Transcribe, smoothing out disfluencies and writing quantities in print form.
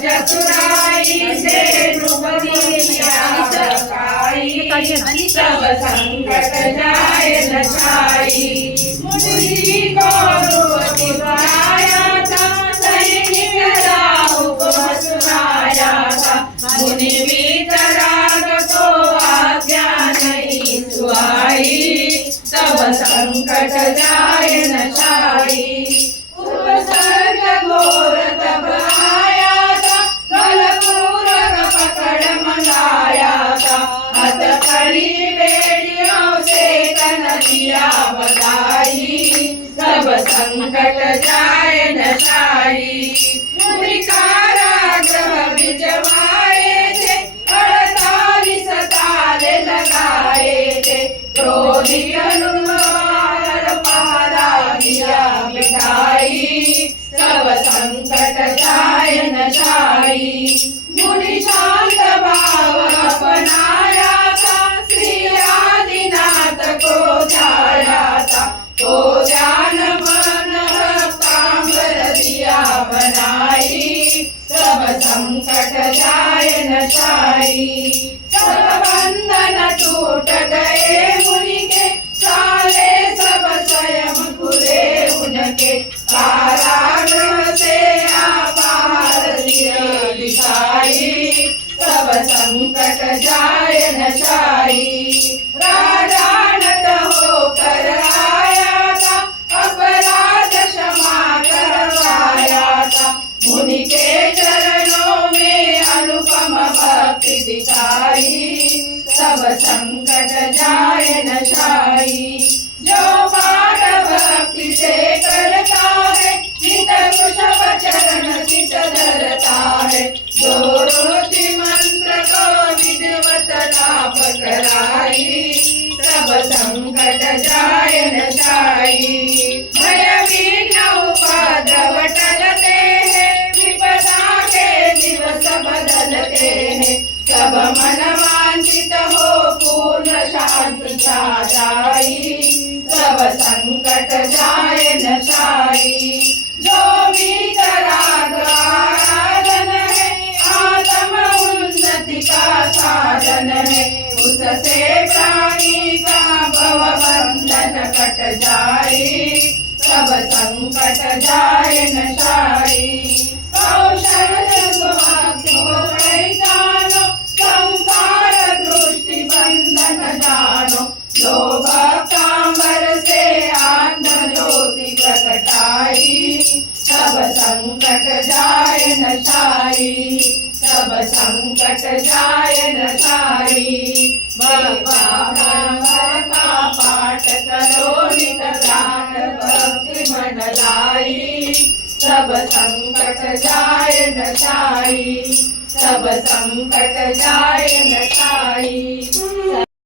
चतुराई से द्रुपदी सब संकट जाए नशाई। मुनि को द्रुपदी बनाया था, सैनिक राहु को सुनाया था। मुनि वीतराग को आज्ञा नहीं सुहाई, सब संकट जाए नशाई। उपसर्ग घोर तब आया था, बलपूर्वक पकड़ मंगाया था। हथकड़ी बेड़ियों से तन दिया बधाई, सब संकट जाए नशाई। मुनि कारागृह भिजवाए थे, 48 ताले लगाए थे। क्रोधी अनुमार पहरा दिया मिठाई, सब संकट जाए नशाई। मुनि शांत भाव अपनाया था, श्री आदिनाथ को जाया था। तो ज्ञान मन भक्तांबर दिया बनाई, सब संकट जाए नशाई। सब बंधन टूट गए मुनि के, साले सब स्वयं खुले उनके। कारागृह से बाहर दिए दिखाई, सब संकट जाए नशाई। राजानत होकर आया था, अपराध क्षमा करवाया था। मुनि के चरणों में अनुपम भक्ति दिखाई, सब संकट जाए नशाई। जो पाठ भक्ति से करता है, नित कुशव चरण चित धरता है। जो रोति मंत्र को विधिवत जाप कराई, सब संकट जाए नशाई। भय विघ्न उपद्रव टलते हैं, विपदा के दिवस बदलते हैं। सब मन वांछित हो पूर्ण शांति छा जाई, सब संकट जाए नशाई। जो वीतराग आराधन है, आत्म उन्नति का साधन है। उससे प्राणी का भव बंधन कट जाए, सब संकट जाए नशाई। कौशल भक्ति को पहचानो, संसार दृष्टि बंधन जानो। जो भक्तांबर से आत्म ज्योति प्रकटाई, सब संकट जाए नशाई, सब संकट जाए नशाई। भक्तांबर का पाठ करो नित गान भक्ति मन लाई, सब संकट जाए नशाई, सब संकट जाए नशाई।